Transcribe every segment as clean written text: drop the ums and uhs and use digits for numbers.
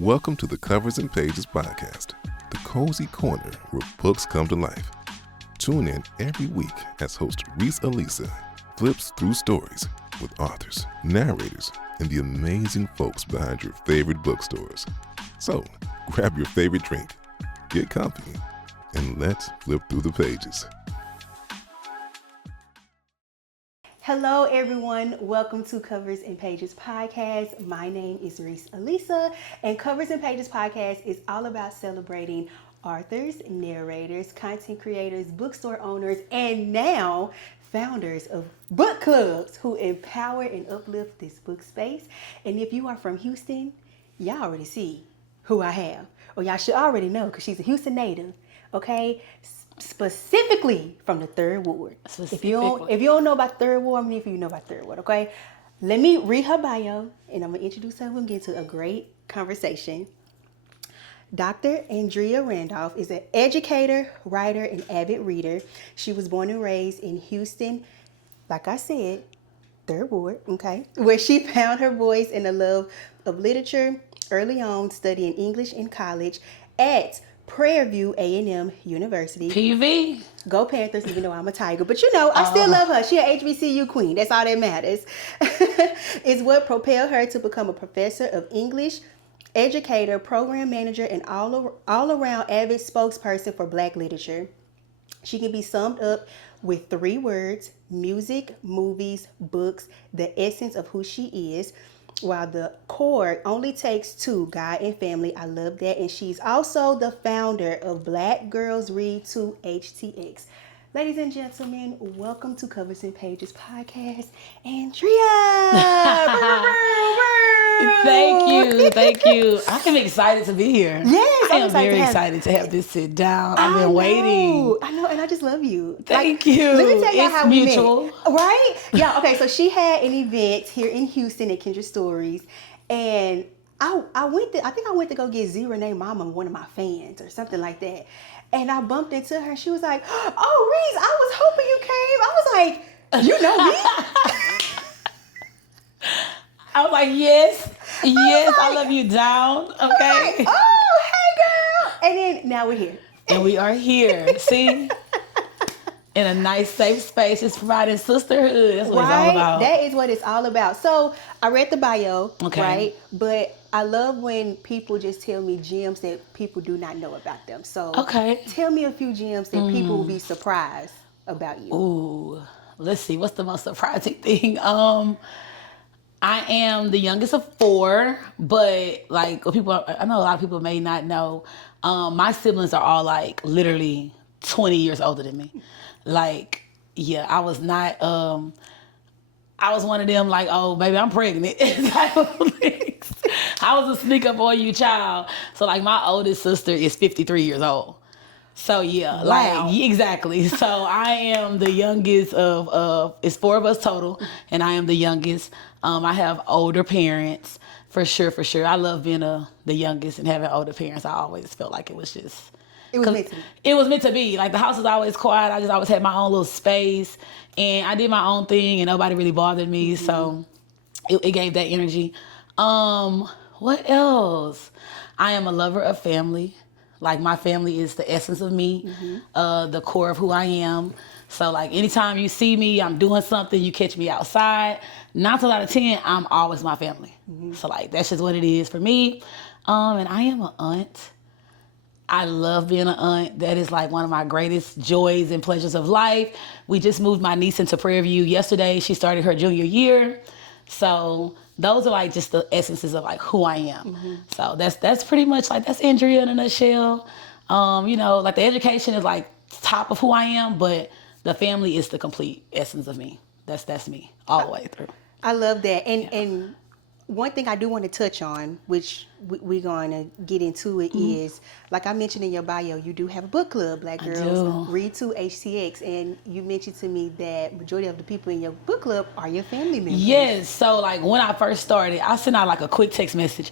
Welcome to the Covers and Pages podcast, the cozy corner where books come to life. Tune in every week as host Resealisa flips through stories with authors, narrators, and the amazing folks behind your favorite bookstores. So, grab your favorite drink, get comfy, and let's flip through the pages. Hello everyone, welcome to Covers and Pages podcast. My name is Resealisa, and Covers and Pages podcast is all about celebrating authors, narrators, content creators, bookstore owners, and now founders of book clubs who empower and uplift this book space. And if you are from Houston, y'all already see who I have, or y'all should already know because she's a Houston native, okay? Specifically from the Third Ward. If you don't know about Third Ward, many of you know about Third Ward, okay? Let me read her bio, and I'm gonna introduce her. We'll get into a great conversation. Dr. Andrea Randolph is an educator, writer, and avid reader. She was born and raised in Houston, like I said, Third Ward, okay? Where she found her voice and the love of literature early on, studying English in college at Prairie View A&M University. PV. Go Panthers, even though I'm a Tiger. But you know, I still love her. She an HBCU queen. That's all that matters. It's what propelled her to become a professor of English, educator, program manager, and all-around avid spokesperson for Black literature. She can be summed up with 3 words: music, movies, books, the essence of who she is. While the core only takes 2, God and family. I love that. And she's also the founder of BlackGirlsReadTooHTX. Ladies and gentlemen, welcome to Covers and Pages podcast, Andrea. Thank you. I am excited to be here. Yes, I am very excited to have this sit down. I've been waiting. I know, and I just love you. Thank you. Let me tell you how mutual. we met. Right? Yeah, okay, so she had an event here in Houston at Kindred Stories, and I think I went to go get Zero Name Mama, one of my fans or something like that. And I bumped into her and she was like, "Oh, Reese, I was hoping you came." I was like, "You know me?" I was like, yes, I love you down. Okay. Like, oh, hey girl. And then now we're here. And we are here. See? In a nice, safe space, just providing sisterhood. That's what it's all about. That is what it's all about. So I read the bio, okay, right? But I love when people just tell me gems that people do not know about them. So tell me a few gems that people will be surprised about you. Ooh, let's see. What's the most surprising thing? I am the youngest of 4, but like people, I know a lot of people may not know. My siblings are all like literally 20 years older than me. Like, yeah, I was not, I was one of them like, oh, baby, I'm pregnant. I was a sneak up on you child. So like my oldest sister is 53 years old. So yeah, wow. Like exactly. So I am the youngest of it's 4 of us total, and I am the youngest. I have older parents for sure. I love being the youngest and having older parents. I always felt like it was just. It was meant to be. It was meant to be. Like the house was always quiet. I just always had my own little space, and I did my own thing, and nobody really bothered me. Mm-hmm. So it gave that energy. What else? I am a lover of family. Like my family is the essence of me, the core of who I am. So like anytime you see me, I'm doing something, you catch me outside, 9 times out of 10, I'm always my family. Mm-hmm. So like that's just what it is for me. And I am an aunt. I love being an aunt. That is like one of my greatest joys and pleasures of life. We just moved my niece into Prairie View yesterday. She started her junior year. So those are like just the essences of like who I am. Mm-hmm. So that's pretty much like, that's Andrea in a nutshell. You know, like the education is like top of who I am, but the family is the complete essence of me. That's me all the way through. I love that. And one thing I do want to touch on, which we're going to get into it, is, like I mentioned in your bio, you do have a book club, Black Girls Read to HTX, and you mentioned to me that majority of the people in your book club are your family members. Yes, so like when I first started, I sent out like a quick text message.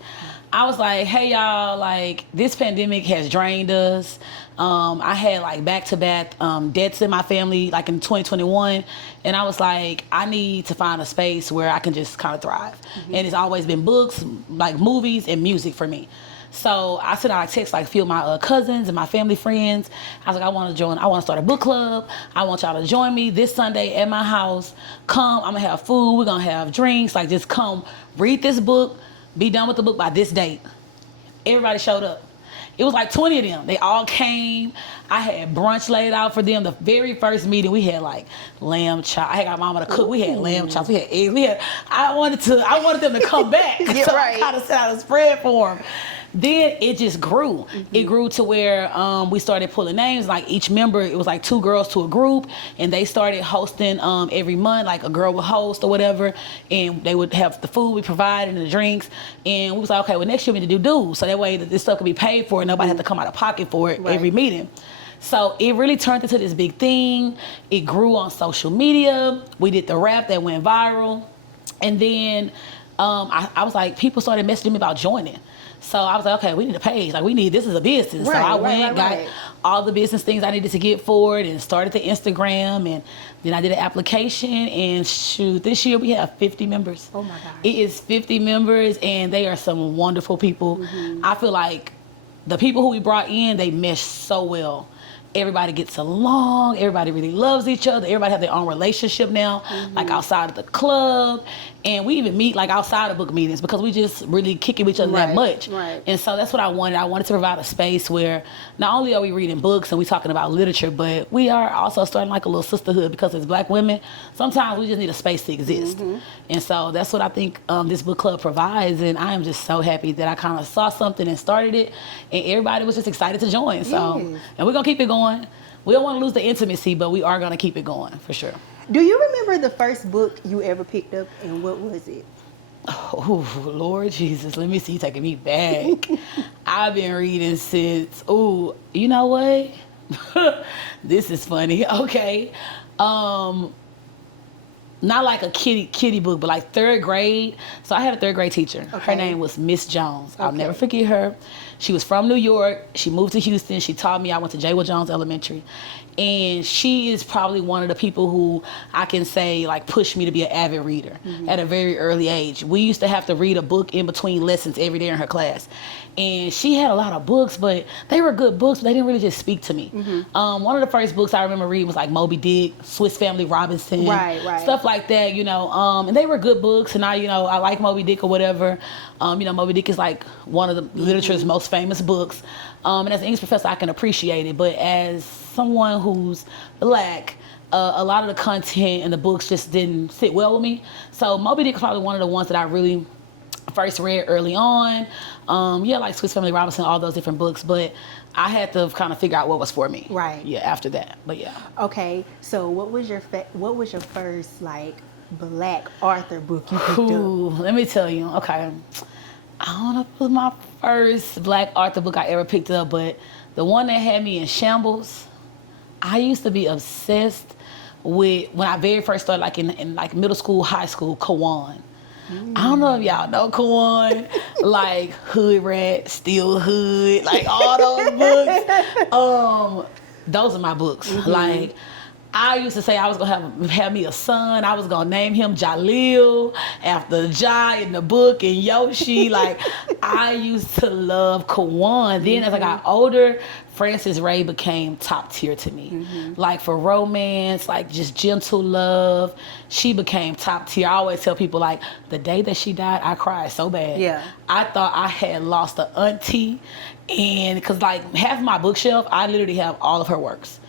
I was like, hey y'all, like this pandemic has drained us. I had like back-to-back deaths in my family, like in 2021. And I was like, I need to find a space where I can just kind of thrive. Mm-hmm. And it's always been books, like movies and music for me. So I sent out a text like a few of my cousins and my family friends. I was like, I want to start a book club. I want y'all to join me this Sunday at my house. Come, I'm gonna have food, we're gonna have drinks, like just come read this book, be done with the book by this date. Everybody showed up. It was like 20 of them. They all came. I had brunch laid out for them. The very first meeting, we had like lamb chop. I had got mama to cook. We had lamb chops. We had eggs. I wanted them to come back. Yeah, so right. I kind of set out a spread for them. Then it just grew. It grew to where we started pulling names. Like each member, it was like 2 girls to a group, and they started hosting every month. Like a girl would host or whatever, and they would have the food we provided and the drinks. And we was like, okay, well next year we need to do dues, so that way this stuff could be paid for and nobody had to come out of pocket for it every meeting. So it really turned into this big thing. It grew on social media. We did the rap that went viral, and then I was like, people started messaging me about joining. So I was like, okay, we need a page. Like this is a business. Right, so I went right. got all the business things I needed to get for it and started the Instagram, and then I did an application, and shoot, this year we have 50 members. Oh my God. It is 50 members, and they are some wonderful people. I feel like the people who we brought in, they mesh so well. Everybody gets along. Everybody really loves each other. Everybody have their own relationship now, like outside of the club. And we even meet like outside of book meetings because we just really kick it with each other that much. Right. And so that's what I wanted. I wanted to provide a space where not only are we reading books and we talking about literature, but we are also starting like a little sisterhood, because as Black women, sometimes we just need a space to exist. And so that's what I think this book club provides. And I am just so happy that I kind of saw something and started it, and everybody was just excited to join. So, and we're going to keep it going. We don't want to lose the intimacy, but we are going to keep it going for sure. Do you remember the first book you ever picked up, and what was it? Oh, Lord Jesus, let me see, you taking me back. I've been reading since, you know what? This is funny. Okay. Not like a kitty book, but like 3rd grade. So I had a 3rd grade teacher. Her name was Miss Jones. I'll never forget her. She was from New York. She moved to Houston. She taught me. I went to J. Will Jones Elementary. And she is probably one of the people who I can say like pushed me to be an avid reader at a very early age. We used to have to read a book in between lessons every day in her class. And she had a lot of books, but they were good books, but they didn't really just speak to me. One of the first books I remember reading was like Moby Dick, Swiss Family Robinson, stuff like that, you know. And they were good books, and I like Moby Dick or whatever. Moby Dick is like one of the literature's most famous books. And as an English professor, I can appreciate it. But as someone who's Black, a lot of the content and the books just didn't sit well with me. So Moby Dick is probably one of the ones that I really first read early on. Like Swiss Family Robinson, all those different books. But I had to kind of figure out what was for me. Right. Yeah, after that. But yeah. Okay, so what was your first like Black author book you picked up? Let me tell you. Okay. I don't know if it was my first Black author book I ever picked up, but the one that had me in shambles, I used to be obsessed with, when I very first started, like in like middle school, high school, Kawan. I don't know if y'all know Kawan, like Hood Rat, Still Hood, like all those books. Those are my books. Like, I used to say I was gonna have me a son. I was gonna name him Jalil after Jai in the book and Yoshi. Like, I used to love Kawan. Then as I got older, Frances Ray became top tier to me. Like for romance, like just gentle love, she became top tier. I always tell people like the day that she died, I cried so bad. Yeah. I thought I had lost an auntie, and because like half of my bookshelf, I literally have all of her works.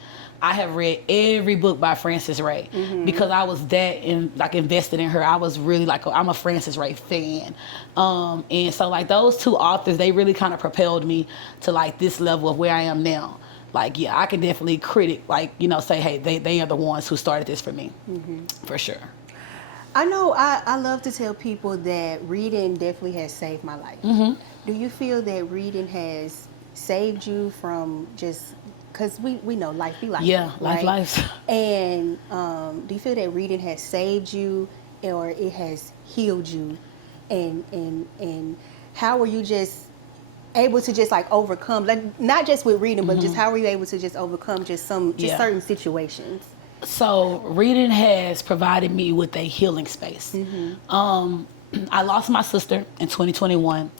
I have read every book by Frances Ray because I was invested in her. I was really I'm a Frances Ray fan. And so like those 2 authors, they really kind of propelled me to like this level of where I am now. Like, yeah, I can definitely say, hey, they are the ones who started this for me, for sure. I know I love to tell people that reading definitely has saved my life. Do you feel that reading has saved you from just, because we know life be life. Yeah, right? life. And do you feel that reading has saved you or it has healed you? And how were you just able to just like overcome, like not just with reading, but just how were you able to just overcome just certain situations? So reading has provided me with a healing space. I lost my sister in 2021.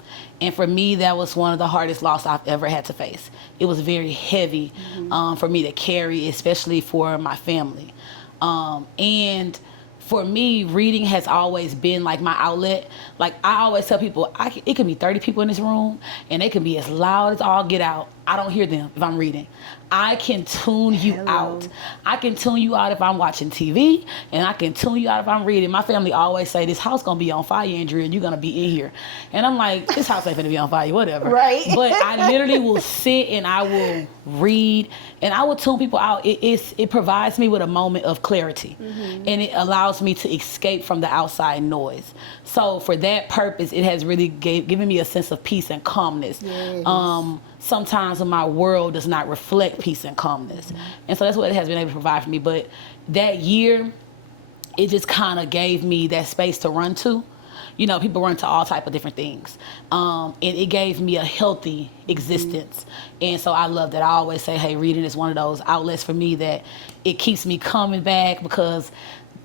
And for me, that was one of the hardest losses I've ever had to face. It was very heavy for me to carry, especially for my family. And for me, reading has always been like my outlet. Like I always tell people, it can be 30 people in this room and they can be as loud as all get out. I don't hear them if I'm reading. I can tune you out. I can tune you out if I'm watching TV, and I can tune you out if I'm reading. My family always say, this house gonna be on fire, Andrea, and you're gonna be in here. And I'm like, this house ain't gonna be on fire, whatever. Right. But I literally will sit and I will read, and I will tune people out. It provides me with a moment of clarity, and it allows me to escape from the outside noise. So for that purpose, it has really given me a sense of peace and calmness. Yes. Sometimes when my world does not reflect peace and calmness. And so that's what it has been able to provide for me. But that year, it just kind of gave me that space to run to. You know, people run to all type of different things. And it gave me a healthy existence. And so I love that. I always say, hey, reading is one of those outlets for me that it keeps me coming back, because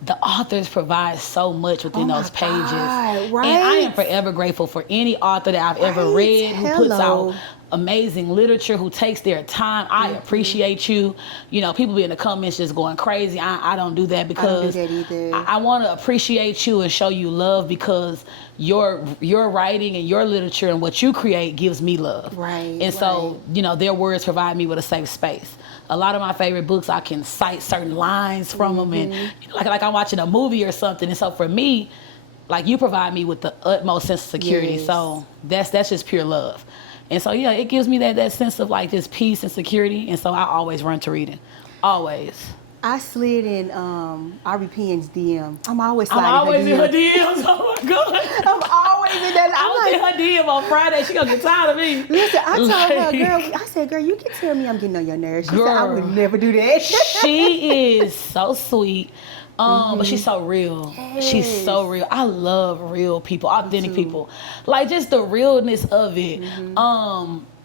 the authors provide so much within those pages. God, right. And I am forever grateful for any author that I've ever read who puts out amazing literature, who takes their time. I appreciate you. You know, people be in the comments just going crazy. I don't do that, because I don't do that either. I want to appreciate you and show you love, because your writing and your literature and what you create gives me love. Right. And so, you know, their words provide me with a safe space. A lot of my favorite books, I can cite certain lines from them, and you know, like I'm watching a movie or something. And so for me, like, you provide me with the utmost sense of security. Yes. So that's just pure love. And so, yeah, it gives me that sense of like just peace and security. And so I always run to reading. Always. I slid in RBPN's DM. I'm always sliding in her DMs. Oh my God. I'm always in that. I was in her DM on Friday. She gonna get tired of me. Listen, I told her, girl, I said, girl, you can tell me I'm getting on your nerves. She said, I would never do that. She is so sweet. But she's so real. Yes. She's so real. I love real people, authentic people. Like, just the realness of it.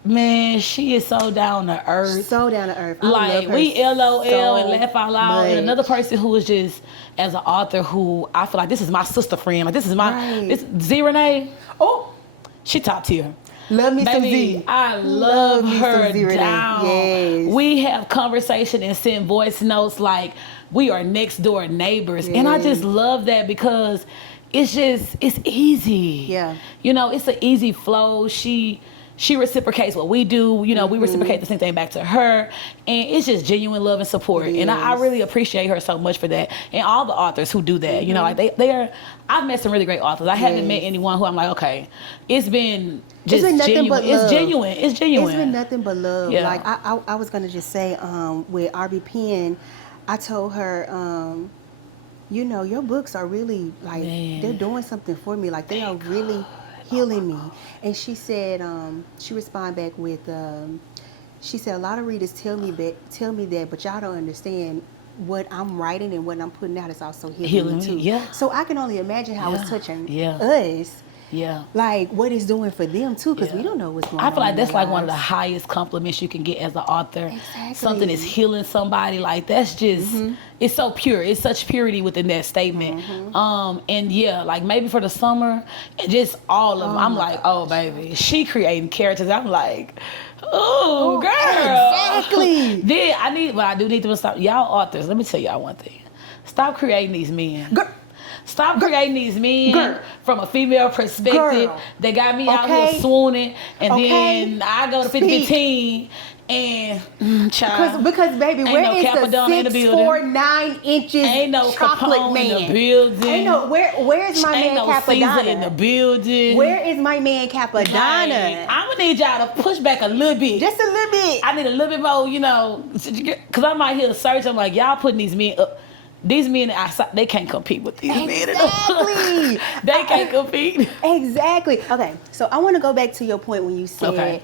Man, she is so down to earth. So down to earth. I like, love her we LOL so and laugh out loud. much. And another person who is just, as an author, who I feel like this is my sister friend. Like, this is my, this Z Renee. Oh, she top tier. Love me some Baby, Z. I love her Z down. Yes. We have conversation and send voice notes like we are next door neighbors. Yes. And I just love that, because it's easy. Yeah. You know, it's an easy flow. She reciprocates what we do. You know, we reciprocate the same thing back to her. And it's just genuine love and support. And I really appreciate her so much for that. And all the authors who do that. You know, like they are, I've met some really great authors. I haven't met anyone who I'm like, okay, it's been just genuine. It's genuine. It's genuine. It's been nothing but love. Yeah. Like I was gonna just say, with RBPN, I told her, you know, your books are really like, they're doing something for me. Like, they are really healing me. And she said, she responded back with, she said, a lot of readers tell me that, but y'all don't understand what I'm writing and what I'm putting out is also healing me too. Yeah. So I can only imagine how it's touching Yeah. us. Yeah. Like, what it's doing for them too, because we don't know what's going on. I feel like that's like one of the lives. highest compliments you can get as an author. Exactly. Something is healing somebody. Like, that's just, it's so pure. It's such purity within that statement. And yeah, like maybe for the summer, just all of them. I'm like, oh baby, she creating characters. I'm like, oh girl. Exactly. Then I do need to stop. Y'all authors, let me tell y'all one thing. Stop creating these men. Stop creating these men from a female perspective. They got me out here swooning, and then I go to 50-15 and child. Because baby, where no is Capadonna the 6'4", 9 inches ain't no chocolate Capone man? in the building. Ain't no where's my Ain't man no Caesar Capadonna in the building. Where is my man Capadonna? Like, I'm gonna need y'all to push back a little bit. Just a little bit. I need a little bit more, you know, because I'm out here to search. I'm like, y'all putting these men up. These men outside, they can't compete with these men. Exactly. They can't compete. Exactly. Okay, so I want to go back to your point when you said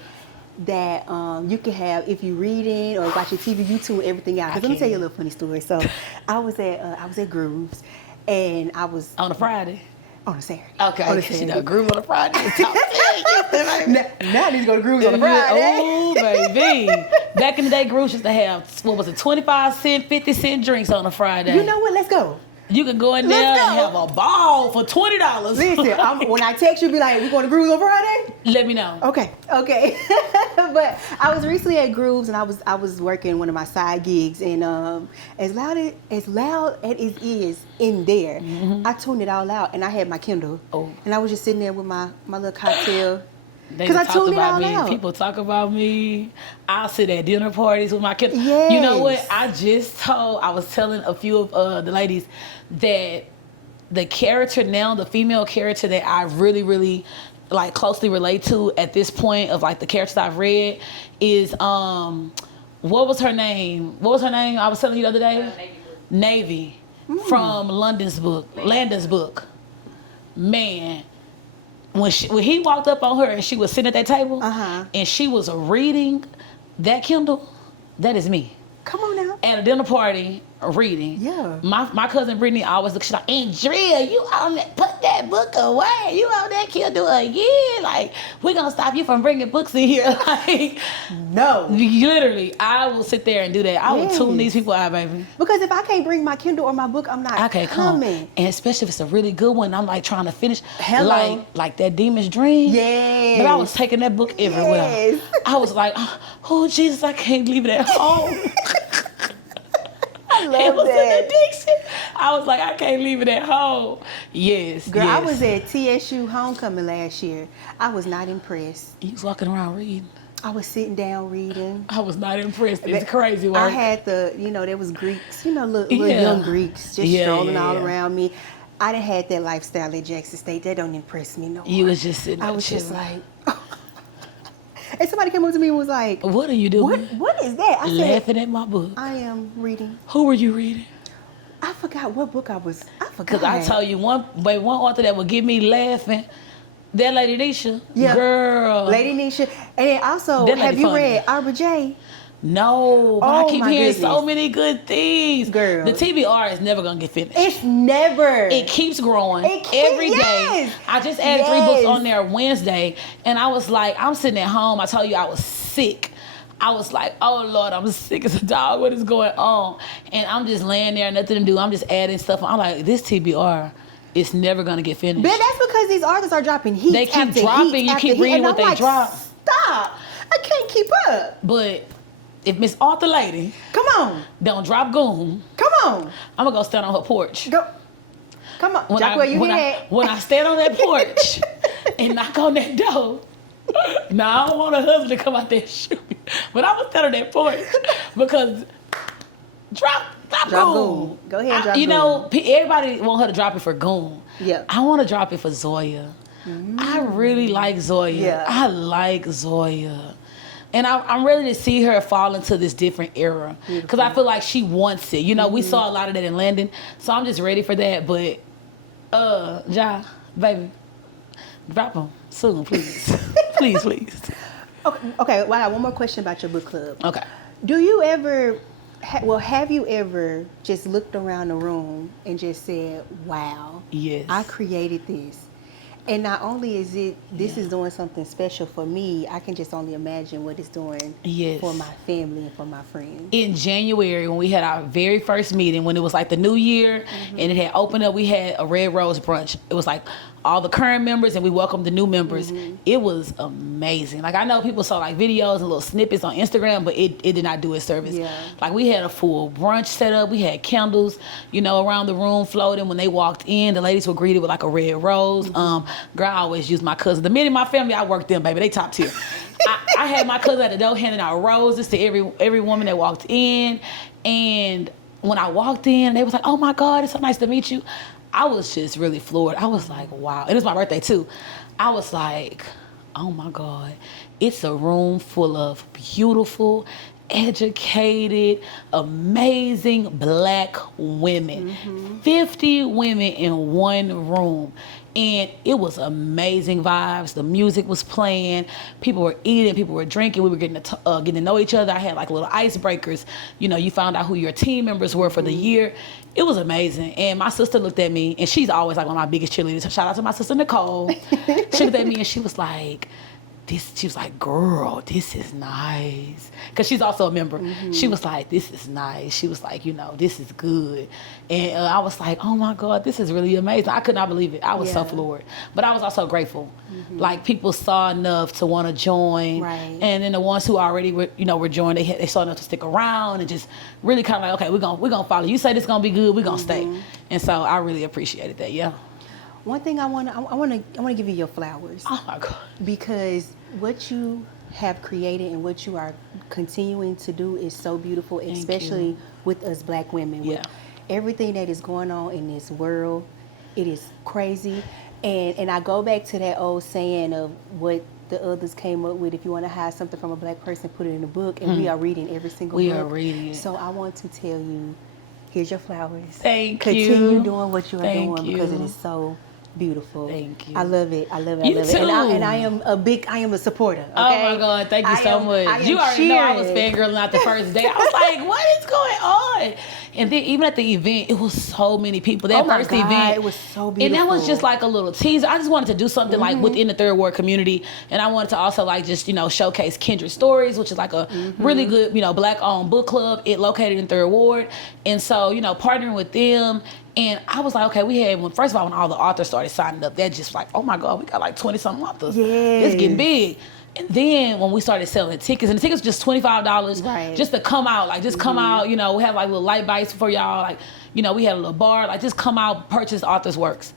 that you can have, if you reading or watching TV, you tune everything out. Because let me tell you a little funny story. So I was at Grooves, and I was on a Friday. On a Saturday. Okay. On a Saturday. You know, Grooves on a Friday. Now I need to go to Grooves on a Friday. Oh, baby. Back in the day, Grooves used to have, 25 cent, 50 cent drinks on a Friday. You know what? Let's go. You can go in there and have a ball for $20. Listen, when I text you, be like, we going to Grooves on Friday? Let me know. Okay. But I was recently at Grooves, and I was working one of my side gigs, and as loud as it is in there, I tuned it all out, and I had my Kindle, and I was just sitting there with my little cocktail. Because I talk about me. Out. People talk about me. I'll sit at dinner parties with my kids. Yes. You know what? I was telling a few of the ladies that the character now, the female character that I really, really like closely relate to at this point of like the characters I've read is what was her name? I was telling you the other day. Navy from Landon's book. Man. When he walked up on her and she was sitting at that table and she was reading that Kindle, that is me. Come on now. At a dinner party, reading. Yeah. My cousin Brittany always looks, she's like, Andrea, you on that, put that book away. You on that Kindle again. Like, we're going to stop you from bringing books in here. Like, no. Literally, I will sit there and do that. I will tune these people out, baby. Because if I can't bring my Kindle or my book, I'm not coming. And especially if it's a really good one, I'm like trying to finish. Hello. Like that Demon's Dream. Yes. But I was taking that book everywhere. Yes. I was like, oh, Jesus, I can't leave it at home. I love it was that. an addiction. I was like, I can't leave it at home. Yes, girl, yes. I was at TSU homecoming last year. I was not impressed. You was walking around reading. I was sitting down reading. I was not impressed. It's crazy work. I had there was Greeks, little young Greeks just strolling all around me. I done had that lifestyle at Jackson State. That don't impress me no more. You was just sitting there. I was just like, and somebody came up to me and was like, what are you doing? What is that? I said, laughing at my book. I am reading. Who were you reading? I forgot what book I forgot. Because I told you one author that would get me laughing, that Lady Nisha. Yeah. Girl. Lady Nisha. And then also, have you read Arbor J? No, but I keep hearing so many good things. Girl. The TBR is never going to get finished. It's never. It keeps growing every day. I just added 3 books on there Wednesday, and I was like, I'm sitting at home. I told you I was sick. I was like, oh, Lord, I'm sick as a dog. What is going on? And I'm just laying there, nothing to do. I'm just adding stuff. I'm like, this TBR is never going to get finished. But that's because these authors are dropping heat. They keep dropping. You keep reading what they drop. Stop. I can't keep up. But if Miss Author Lady come on, don't drop Goon, come on, I'm going to go stand on her porch. Go. Come on. When I stand on that porch and knock on that door, now I don't want a husband to come out there and shoot me, but I'm gonna stand on that porch because drop Goon. Go ahead and drop Goon. Everybody want her to drop it for Goon. Yeah. I want to drop it for Zoya. I really like Zoya. Yeah. I like Zoya. And I'm ready to see her fall into this different era because I feel like she wants it. We saw a lot of that in Landon, so I'm just ready for that. But, Ja, baby, drop them soon, please. please. Okay, well, I have one more question about your book club. Okay. Do you ever, have you ever just looked around the room and just said, wow, yes, I created this? And not only is this is doing something special for me, I can just only imagine what it's doing for my family and for my friends. In January, when we had our very first meeting, when it was like the new year, and it had opened up, we had a Red Rose brunch. It was like all the current members and we welcomed the new members. It was amazing. Like I know people saw like videos and little snippets on Instagram, but it did not do its service. Yeah. Like we had a full brunch set up. We had candles, around the room floating. When they walked in, the ladies were greeted with like a red rose. Girl, I always use my cousin. The men in my family, I worked them, baby. They top tier. I had my cousin at the door handing out roses to every woman that walked in. And when I walked in, they was like, oh my God, it's so nice to meet you. I was just really floored. I was like, wow. And it's my birthday too. I was like, oh my God. It's a room full of beautiful, educated, amazing Black women. 50 women in one room. And it was amazing vibes. The music was playing. People were eating. People were drinking. We were getting to know each other. I had like little icebreakers. You found out who your team members were for the year. It was amazing. And my sister looked at me, and she's always like one of my biggest cheerleaders. Shout out to my sister, Nicole. She looked at me, and she was like, she was like, girl, this is nice. Because she's also a member. She was like, this is nice. She was like, this is good. And I was like, oh my God, this is really amazing. I could not believe it. I was so floored. But I was also grateful. Like, people saw enough to want to join. Right. And then the ones who already were joined, they saw enough to stick around and just really kind of like, okay, we're gonna follow. You say this gonna be good, we're gonna stay. And so I really appreciated that, yeah. One thing I wanna give you your flowers. Oh my God. Because what you have created and what you are continuing to do is so beautiful, especially with us Black women. Yeah. With everything that is going on in this world, it is crazy. And I go back to that old saying of what the others came up with: if you want to hide something from a Black person, put it in a book. And we are reading every single book. We are reading it. So I want to tell you, here's your flowers. Thank you. Continue doing what you are doing because it is so beautiful. Thank you. I love it. I love it. You I love too. it. And I am a supporter. Okay? Oh my God, thank you so much. You already know I was fangirling out the first day. I was like, what is going on? And then even at the event, it was so many people. That first event, it was so beautiful. And that was just like a little teaser. I just wanted to do something like within the third ward community. And I wanted to also like just, showcase Kindred Stories, which is like a really good, Black owned book club. It located in third ward. And so, partnering with them. And I was like, okay, first of all, when all the authors started signing up, they're just like, oh my God, we got like 20 something authors. Yes. It's getting big. And then when we started selling tickets, and the tickets were just $25 just to come out, like just come out, we have like little light bites for y'all, like, we had a little bar, like just come out, purchase authors' works.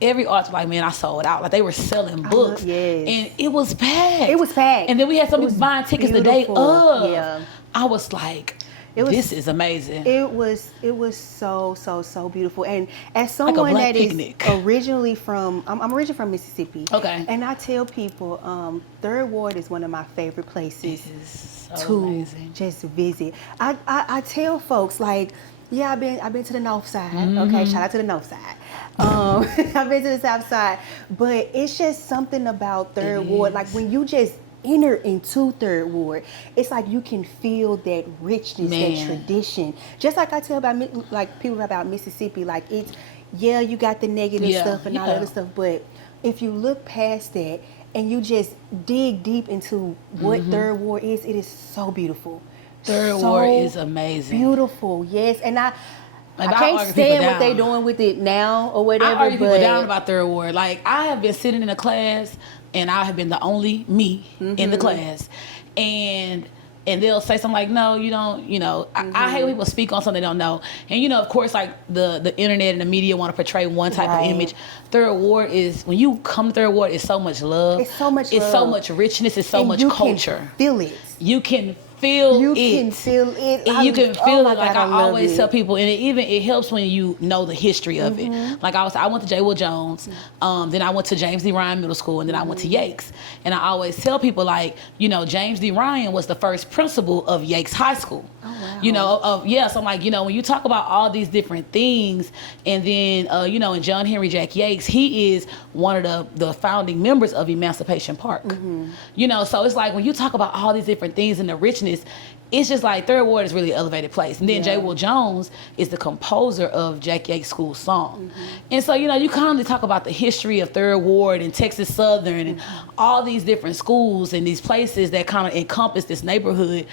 Every author like, man, I sold out. Like they were selling books. And it was packed. It was packed. And then we had some people buying tickets the day of. Yeah. I was like, this is amazing. It was so beautiful. And as someone like that is originally from, I'm originally from Mississippi. Okay. And I tell people, Third Ward is one of my favorite places to just visit. I tell folks like, yeah, I've been to the North Side. Okay, shout out to the North Side. I've been to the South Side, but it's just something about Third Ward. Like when you just enter into Third Ward, it's like you can feel that richness, that tradition. Just like I tell about like people about Mississippi, like it's you got the negative stuff and all that other stuff, but if you look past that and you just dig deep into what Third Ward is, it is so beautiful. Third Ward is amazing. Beautiful, yes. And I can't stand what they're doing with it now or whatever. I argue people down about Third Ward. Like I have been sitting in a class and I have been the only me in the class. And they'll say something like, no, you don't, I hate when people speak on something they don't know. And, of course, like the internet and the media want to portray one type of image. Third Ward is, when you come to Third Ward, it's so much love. It's so much love. It's so much richness. It's so much culture. Can feel it. You can feel you it. You can feel it. And you can feel it. Like I always tell people, and it helps when you know the history of it. Like I went to J. Will Jones, then I went to James D. Ryan Middle School, and then I went to Yakes. And I always tell people like, James D. Ryan was the first principal of Yakes High School. Oh, wow. So I'm like, when you talk about all these different things, and then, and John Henry Jack Yakes, he is one of the founding members of Emancipation Park. So it's like when you talk about all these different things and the richness, it's just like Third Ward is really an elevated place. And then J. Will Jones is the composer of Jack Yates School song. And so, you kind of talk about the history of Third Ward and Texas Southern and all these different schools and these places that kind of encompass this neighborhood.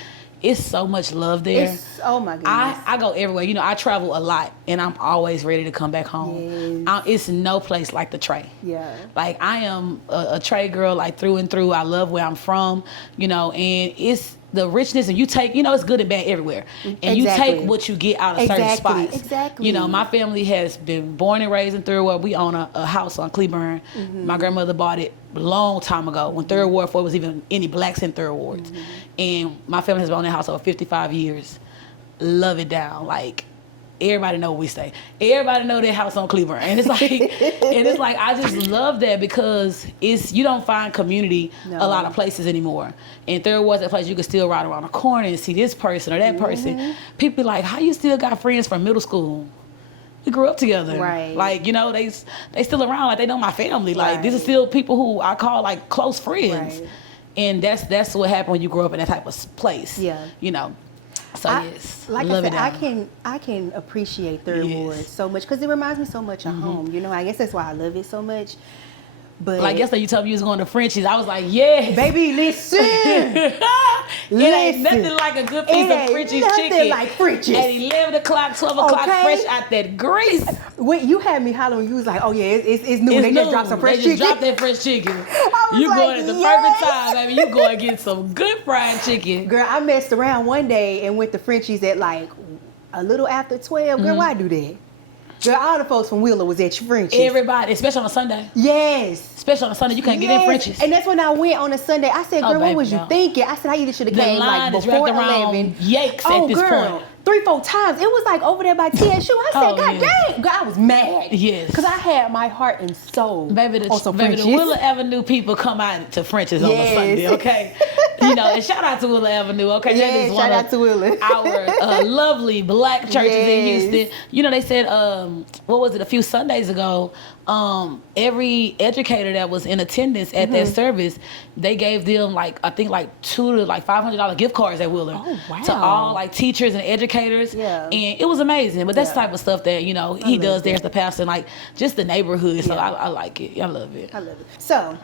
It's so much love there. Oh my goodness. I go everywhere. I travel a lot and I'm always ready to come back home. It's no place like the Tray. Yeah. Like I am a Tray girl like through and through. I love where I'm from, and it's the richness, and you take, it's good and bad everywhere. And you take what you get out of certain spots. Exactly. My family has been born and raised in Third Ward. We own a house on Cleburne. My grandmother bought it a long time ago when Third Ward, before it was even any blacks in Third Wards. And my family has been on that house over 55 years. Love it down. Like, everybody know where we stay. Everybody know their house on Cleburne. And it's like, I just love that because you don't find community a lot of places anymore. And Third Ward's that place you can still ride around a corner and see this person or that person. People be like, how you still got friends from middle school? We grew up together. Right. Like, they still around. Like, they know my family. Like, this is still people who I call, like, close friends. Right. And that's what happened when you grow up in that type of place. Yeah. So yes, like I said, I can appreciate Third Ward so much because it reminds me so much of home. I guess that's why I love it so much. But like yesterday, you told me you was going to Frenchie's. I was like, yes. baby, listen. It ain't nothing like a good piece of Frenchie's chicken. Nothing like Frenchie's. At 11 o'clock, 12 o'clock, Okay. fresh out that grease. When you had me hollering, you was like, oh yeah, it's new. It's They just new. dropped some fresh They chicken. just dropped that fresh chicken. I was You like, going at the yes. perfect time, baby. You going to get some good fried chicken. Girl, I messed around one day and went to Frenchie's at like a little after 12. Girl, why do that? Girl, all the folks from Wheeler was at Frenchie's. Everybody, especially on a Sunday. Yes. Especially on a Sunday, you can't get in Frenchie's. And that's when I went on a Sunday. I said, girl, what baby, was you no. thinking? I said, I either should have The came line like is before wrapped around 11. yikes Oh, at this girl, point. 3-4 times. It was like over there by TSU. I said, Oh, God yes. dang. Girl, I was mad. Yes. Because I had my heart and soul Baby, on some the Frenchie's. Wheeler Avenue people come out to French's on a Yes. Sunday, okay? You know, and shout out to Wheeler Avenue, okay? That Yes, is one shout of out to Wheeler. our lovely black churches in Yes. Houston. You know, they said, what was it, a few Sundays ago, every educator that was in attendance at that service, they gave them like, I think like $200 to like $500 gift cards at Wheeler. Oh, wow. To all like teachers and educators. Yeah. And it was amazing. But that's Yeah. the type of stuff that, you know, he does there as the pastor, and like just the neighborhood. So Yeah. I like it. I love it. I love it. So,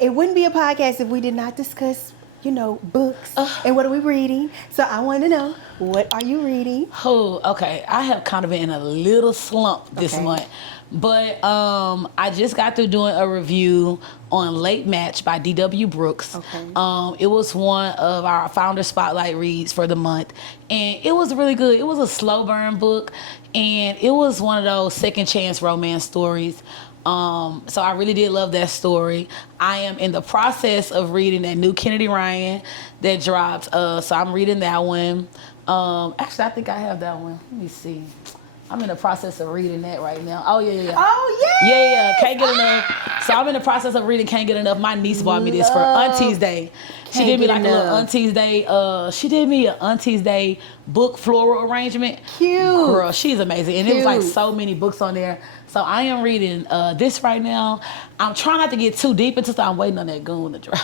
it wouldn't be a podcast if we did not discuss, you know, books and what are we reading. So I want to know, what are you reading? Oh, okay. I have kind of been in a little slump this Okay. month. But I just got through doing a review on Late Match by D.W. Brooks. Okay. It was one of our Founder Spotlight reads for the month. And it was really good. It was a slow burn book. And it was one of those second chance romance stories. So I really did love that story. I am in the process of reading that new Kennedy Ryan that dropped. So I'm reading that one. Actually, I think I have that one. Let me see. I'm in the process of reading that right now. Oh, yeah. Oh, yeah. Yeah, can't get enough. So I'm in the process of reading Can't Get Enough. My niece bought me this for Auntie's Day. She did me like a little Auntie's Day. She did me an Auntie's Day book floral arrangement. Cute. Girl, she's amazing. And it was like Cute. so many books on there. So I am reading this right now. I'm trying not to get too deep into it. I'm waiting on that goon to drop.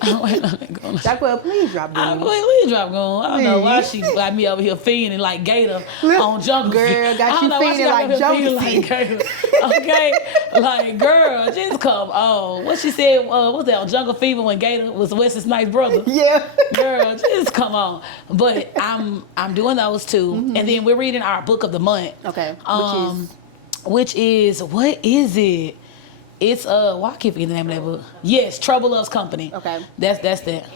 I'm waiting on that goon. Jacquel, please drop I'm down. please drop goon. I don't know why Please. she got me over here feeding like Gator on Jungle Girl, Fever. got I don't you know why she feeding got like me over here Jungle feeding like Gator. Okay? Like, girl, just come on. What she said, what was that, on Jungle Fever when Gator was Wesley Snipes' brother? Yeah. Girl, just come on. But I'm doing those two. And then we're reading our book of the month. Okay. Which is, what is it? It's why I keep forgetting the name of that book. Yes, Trouble Loves Company. Okay. That's that.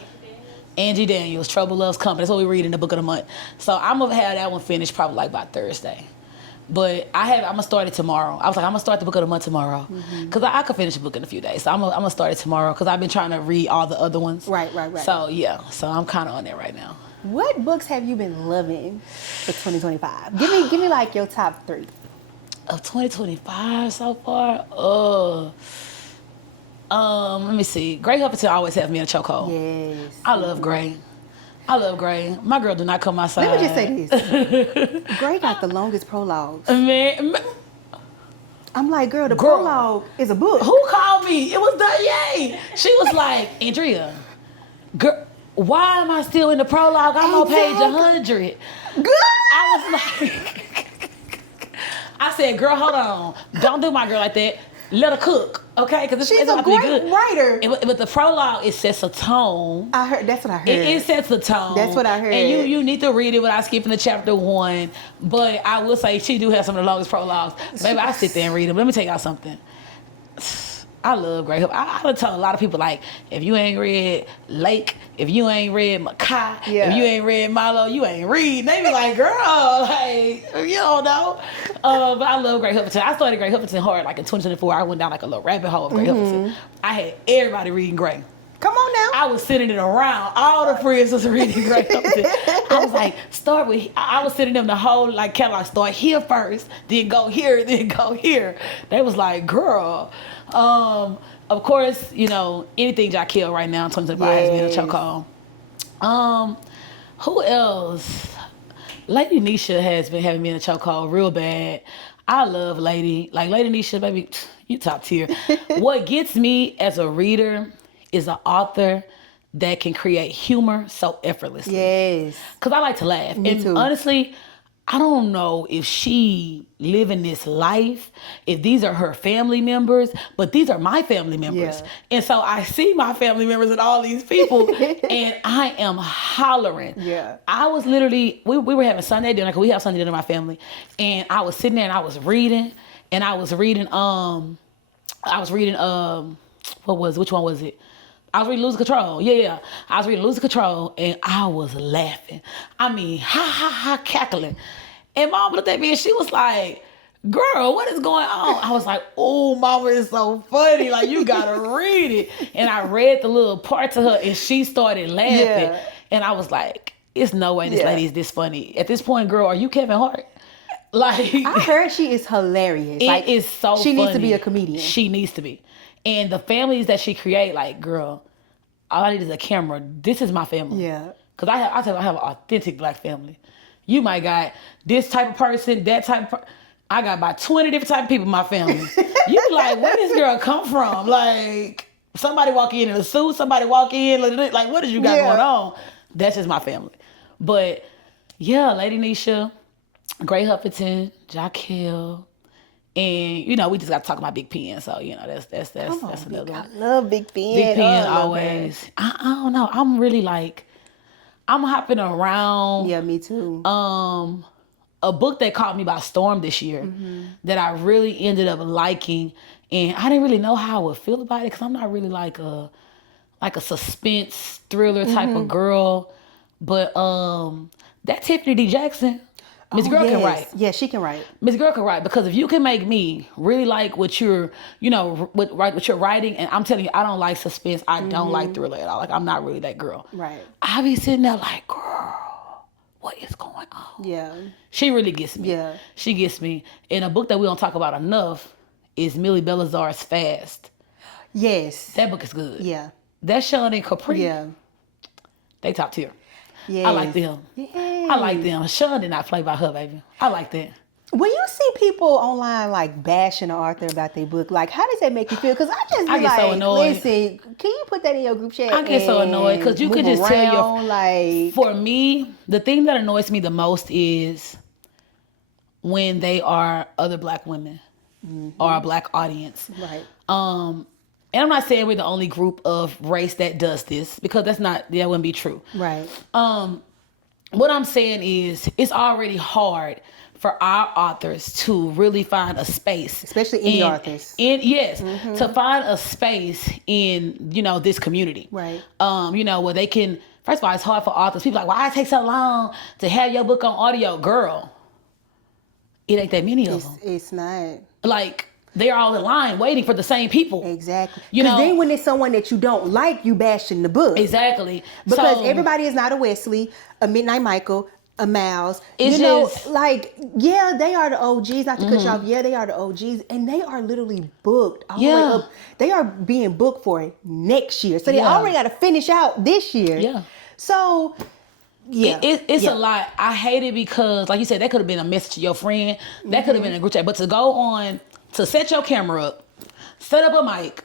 Angie Daniels, Trouble Loves Company. That's what we read in the book of the month. So I'm gonna have that one finished probably like by Thursday. But I'm gonna start it tomorrow. I was like, I'm gonna start the book of the month tomorrow. Cause I could finish the book in a few days. So I'm gonna start it tomorrow because I've been trying to read all the other ones. Right. So yeah, so I'm kind of on there right now. What books have you been loving for 2025? Give me like your top 3. Of 2025 so far, let me see. Gray Huffington always has me in a chokehold. Yes. I love Gray. My girl do not come outside. Let me just say this. Gray got the longest prologues. Man, I'm like, girl, the Girl. prologue is a book. who called me? It was Danye. She was like, Andrea, girl, why am I still in the prologue? I'm on page Exactly. 100. Good. I was like, I said, girl, hold on. Don't do my girl like that. Let her cook, okay? Because She's it's a about to be great good. writer. But the prologue, it sets a tone. I heard. That's what I heard. It sets the tone. That's what I heard. And you need to read it without skipping to chapter 1. But I will say she do have some of the longest prologues. Baby, I sit there and read them. Let me tell y'all something. I love Grey Hope. I would tell a lot of people, like, if you ain't read Lake, if you ain't read Makai, Yeah. if you ain't read Milo, you ain't read. They be like, girl, like, you don't know. But I love Grey Huffington. I started Grey Huffington hard, like in 2024. I went down like a little rabbit hole of Grey Huffington. I had everybody reading Grey. Come on now. I was sending it around. All the friends was reading Grey Huffington. I was like, start with, I was sending them the whole like catalog. Start here first, then go here, then go here. They was like, girl. Of course, you know, anything Jack Hill right now in 2025 has been a chokehold. Who else? Lady Nisha has been having me in a chokehold real bad. I love Lady. Like, Lady Nisha, baby, you top tier. What gets me as a reader is an author that can create humor so effortlessly. Yes. Because I like to laugh. Me and too. honestly, I don't know if she living this life, if these are her family members, but these are my family members. Yeah. And so I see my family members and all these people, and I am hollering. Yeah. I was literally, we were having Sunday dinner, because we have Sunday dinner in my family, and I was sitting there and I was reading, which one was it? I was reading Losing Control. Yeah. I was reading Losing Control, and I was laughing. I mean, ha, cackling. And Mom looked at me, and she was like, girl, what is going on? I was like, oh, Mama is so funny. Like, you got to read it. And I read the little part to her, and she started laughing. Yeah. And I was like, it's no way this lady is this funny. At this point, girl, are you Kevin Hart? Like, I heard she is hilarious. It is so funny. She needs to be a comedian. She needs to be. And the families that she create, like, girl, all I need is a camera. This is my family. Yeah. Because I have an authentic Black family. You might got this type of person, that type of I got about 20 different type of people in my family. You be like, where this girl come from? Like, somebody walk in a suit, somebody walk in, like, what did you got going on? That's just my family. But, yeah, Lady Nisha, Gray Huffington, Jaquel, and, you know, we just got to talk about Big Pen. So, you know, that's another one. I love Big Pen. Big Pen always. I don't know. I'm really like, I'm hopping around. Yeah, me too. A book that caught me by storm this year that I really ended up liking, and I didn't really know how I would feel about it because I'm not really like a suspense thriller type of girl. But that Tiffany D. Jackson, Miss Girl can write. Yeah, she can write. Miss Girl can write, because if you can make me really like what you're, you know, what you're writing, and I'm telling you, I don't like suspense. I don't like thriller at all. Like, I'm not really that girl. Right. I be sitting there like, girl, what is going on? Yeah. She really gets me. Yeah. She gets me. And a book that we don't talk about enough is Millie Belazar's Fast. Yes. That book is good. Yeah. That Sean and Capri. Yeah. They top tier. Yes. I like them. Yes. I like them. Sean did not play by her, baby. I like that. When you see people online like bashing the author about their book, like how does that make you feel? Because I just be I get like, so annoyed. listen, can you put that in your group chat? I get so annoyed because you could just tell your. like. For me, the thing that annoys me the most is when they are other Black women or a Black audience. Right. And I'm not saying we're the only group of race that does this, because that wouldn't be true. Right. What I'm saying is it's already hard for our authors to really find a space, especially indie authors. To find a space in, you know, this community. Right. You know, where they can. First of all, it's hard for authors. People are like, why it take so long to have your book on audio, girl? It ain't that many of them. It's not. Like, they're all in line waiting for the same people. Exactly. You know, because then when it's someone that you don't like, you bashing the book. Exactly. Because everybody is not a Wesley, a Midnight Michael, a Miles. It's just, like, yeah, they are the OGs. Not to cut you off. Yeah, they are the OGs, and they are literally booked all the way up. They are being booked for next year, so they already got to finish out this year. Yeah. So. Yeah, it's a lot. I hate it because, like you said, that could have been a message to your friend. That could have been a group chat. But to go on, to set your camera up, set up a mic,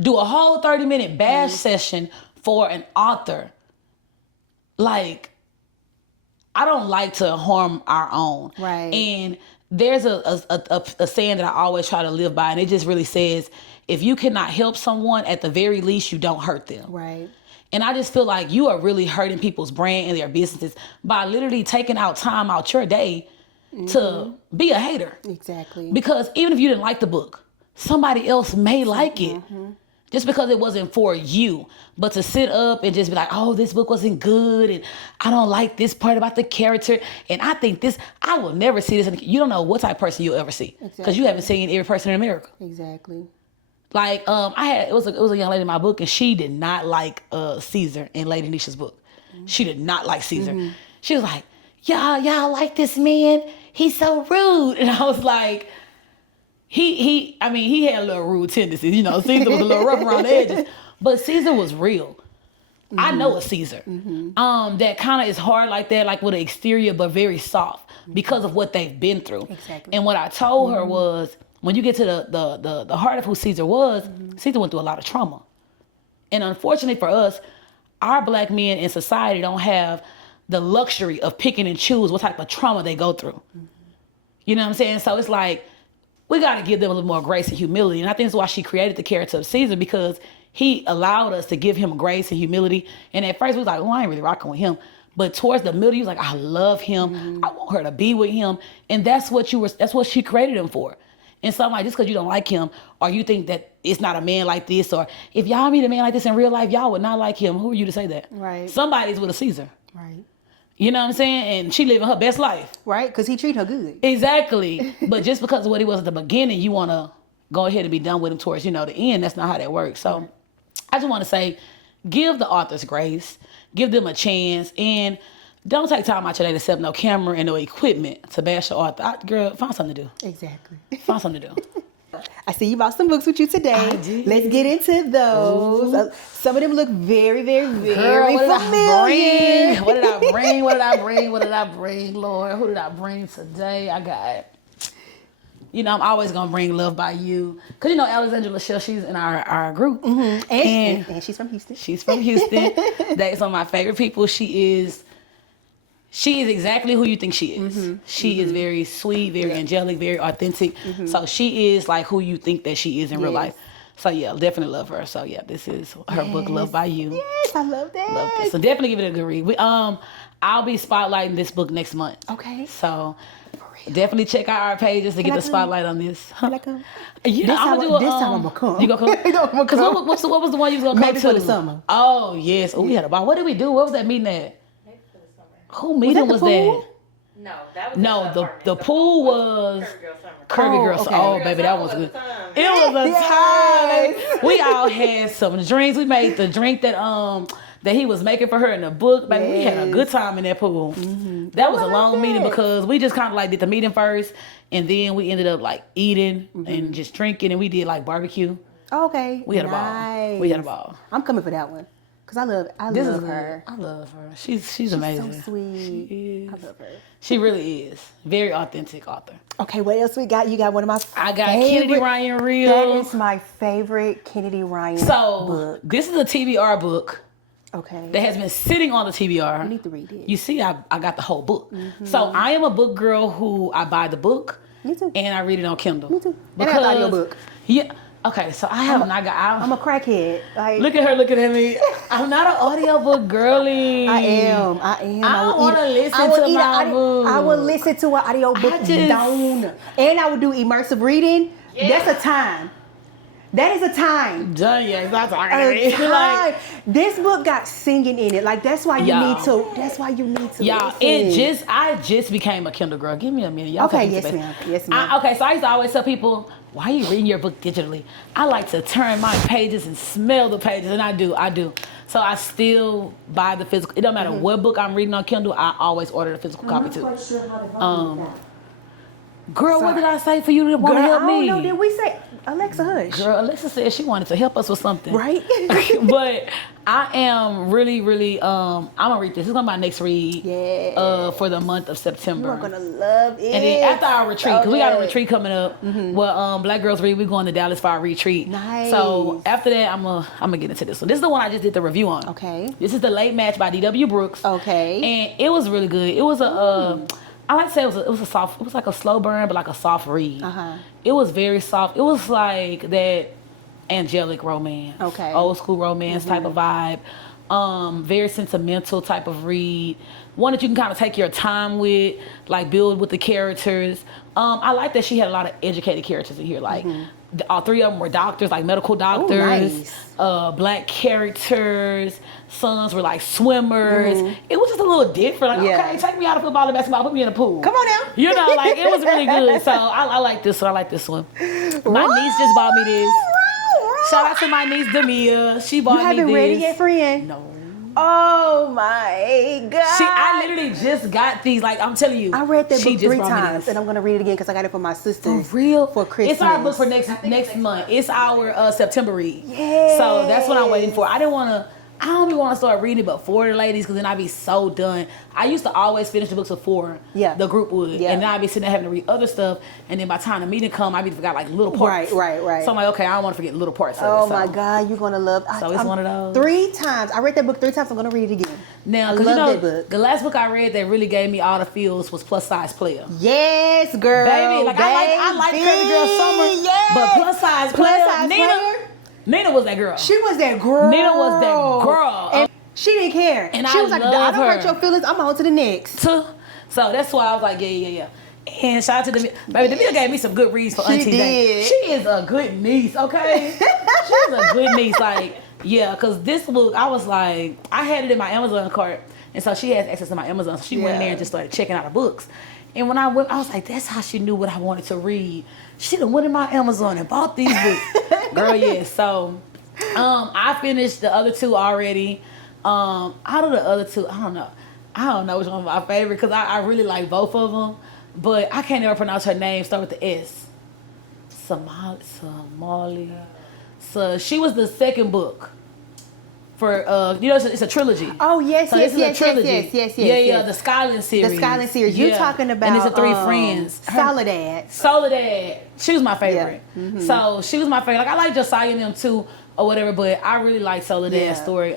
do a whole 30-minute bash session for an author. Like, I don't like to harm our own. Right. And there's a saying that I always try to live by, and it just really says, if you cannot help someone, at the very least, you don't hurt them. Right. And I just feel like you are really hurting people's brand and their businesses by literally taking out time out your day to be a hater. Exactly. Because even if you didn't like the book, somebody else may like it. Just because it wasn't for you. But to sit up and just be like, oh, this book wasn't good, and I don't like this part about the character, and I think this, I will never see this. You don't know what type of person you'll ever see. Because you haven't seen every person in America. Exactly. Like, it was a young lady in my book, and she did not like Caesar in Lady Nisha's book. She did not like Caesar. She was like, y'all like this man? He's so rude. And I was like, he had a little rude tendencies. You know, Caesar was a little rough around the edges. But Caesar was real. I know a Caesar. That kind of is hard like that, like with an exterior, but very soft because of what they've been through. Exactly. And what I told her was, when you get to the heart of who Caesar was, Caesar went through a lot of trauma. And unfortunately for us, our Black men in society don't have the luxury of picking and choose what type of trauma they go through. You know what I'm saying? So it's like, we got to give them a little more grace and humility. And I think that's why she created the character of Caesar, because he allowed us to give him grace and humility. And at first we was like, oh, I ain't really rocking with him. But towards the middle, he was like, I love him. I want her to be with him. And that's what she created him for. And so I'm like, just because you don't like him, or you think that it's not a man like this, or if y'all meet a man like this in real life, y'all would not like him. Who are you to say that? Right. Somebody's with a Caesar. Right. You know what I'm saying? And she living her best life. Right, because he treated her good. Exactly. But just because of what he was at the beginning, you want to go ahead and be done with him towards, the end. That's not how that works. So I just want to say, give the authors grace. Give them a chance. And don't take time out your day to set up no camera and no equipment to bash the author. Girl, find something to do. Exactly. Find something to do. I see you brought some books with you today. I did. Let's get into those. Some of them look very, very, very Girl, familiar. What did I bring? What did I bring, Lord? Who did I bring today? I got, I'm always going to bring Love by You. Because, Alexandra Lachelle, she's in our group. Mm-hmm. And she's from Houston. She's from Houston. That's one of my favorite people. She is exactly who you think she is. Mm-hmm. She is very sweet, very angelic, very authentic. Mm-hmm. So she is like who you think that she is in real life. So yeah, definitely love her. So yeah, this is her book, Love by You. Yes, I love that. Love this. So definitely give it a good read. I'll be spotlighting this book next month. Okay. So definitely check out our pages to get the spotlight on this. Can I come? Yeah, this time I'm gonna come. You gonna come? Because what was the one you was gonna come to? Maybe for the summer. Oh yes. Oh, we had a ball. What did we do? What was that meeting at? Who meeting was that? No, that was the pool was Curvy Girl Summer. Oh, baby, that was good. It was a time. We all had some drinks. We made the drink that he was making for her in the book. Baby, we had a good time in that pool. Mm-hmm. That was a long meeting because we just kind of like did the meeting first, and then we ended up like eating and just drinking, and we did like barbecue. Okay. We had a ball. We had a ball. I'm coming for that one. Cause I love her. I love her. She's amazing. So sweet. She is. I love her. She really is. Very authentic author. Okay, what else we got? You got one of my I got Kennedy Ryan Reels. That is my favorite Kennedy Ryan book. This is a TBR book. Okay. That has been sitting on the TBR. You need to read it. You see, I got the whole book. Mm-hmm. So I am a book girl who I buy the book. Me too. And I read it on Kindle. Me too. And I have an audiobook. Yeah. Okay, so I'm a crackhead. Look at her looking at me. I'm not an audiobook girly. I am. I want to listen to my book. I will listen to an audiobook down. And I will do immersive reading. Yeah. That's a time. That is a time. Done, yeah, that's a time. Like, this book got singing in it. Like that's why you need to. That's why you need to. Y'all, I just became a Kindle girl. Give me a minute. Y'all okay, yes, ma'am. Yes, ma'am. Okay, so I used to always tell people, why are you reading your book digitally? I like to turn my pages and smell the pages, and I do. So I still buy the physical. It don't matter what book I'm reading on Kindle. I always order the physical copy too. Quite sure how to vote Girl, what did I say for you to want to help me? I don't know. Did we say Alexa hush? Girl, Alexa said she wanted to help us with something. Right? But I am really, really, I'm going to read this. This is going to be my next read for the month of September. You're going to love it. And then after our retreat, because we got a retreat coming up. Mm-hmm. Well, Black Girls Read, we're going to Dallas for our retreat. Nice. So after that, I'm gonna get into this one. This is the one I just did the review on. Okay. This is The Late Match by D.W. Brooks. Okay. And it was really good. It was I like to say it was like a slow burn, but like a soft read. Uh-huh. It was very soft. It was like that angelic romance. Okay. Old school romance type of vibe. Very sentimental type of read. One that you can kind of take your time with, like build with the characters. I like that she had a lot of educated characters in here. Like all three of them were doctors, like medical doctors. Ooh, nice. Black characters. Sons were like swimmers. It was just a little different. Like, okay, take me out of football and basketball, put me in a pool. Come on now. You know, like it was really good. So I like this one. My niece just bought me this. Shout out to my niece Demia. She bought me this. You haven't read it yet, friend? No. Oh my God. I literally just got these. Like I'm telling you, I read that book 3 times, and I'm gonna read it again because I got it for my sister. For real? For Christmas. It's our book for next month. It's our September read. Yeah. So that's what I'm waiting for. I didn't want to. I don't even want to start reading but 4 the ladies because then I'd be so done. I used to always finish the books with 4. Yeah. The group would. Yeah. And then I'd be sitting there having to read other stuff. And then by the time the meeting come, I'd be forgot like little parts. Right. So I'm like, okay, I don't want to forget little parts of Oh it. So. my God, you're going to love it. So it's one of those. 3 times. I read that book 3 times. I'm going to read it again. Now, I because love that book. the last book I read that really gave me all the feels was Plus Size Player. Yes, girl. Baby, like I like Curvy Girl Summer, yes. but Plus Size Player, Nina was that girl. She was that girl. Nina was that girl. And she didn't care. And she I was like, love I don't her. hurt your feelings. I'm on to the next. So that's why I was like, yeah. And shout out to baby, Davina gave me some good reads for Auntie Day. She is a good niece, okay? She's a good niece. Like, yeah, because this book, I was like, I had it in my Amazon cart. And so she has access to my Amazon. So she went in there and just started checking out the books. And when I went, I was like, that's how she knew what I wanted to read. She done went in my Amazon and bought these books. Girl, yeah. So I finished the other 2 already. Out of the other 2, I don't know which one was my favorite because I really like both of them. But I can't ever pronounce her name. Start with the S. Somali. So she was the second book. For it's a trilogy. Oh yes, so yes, this is a trilogy. yes. Yeah, the Skyland series. The Skyland series. You're talking about and it's a 3 friends. Soledad. She was my favorite. Yeah. Mm-hmm. So she was my favorite. Like I like Josiah and them too, or whatever. But I really like Soledad's story.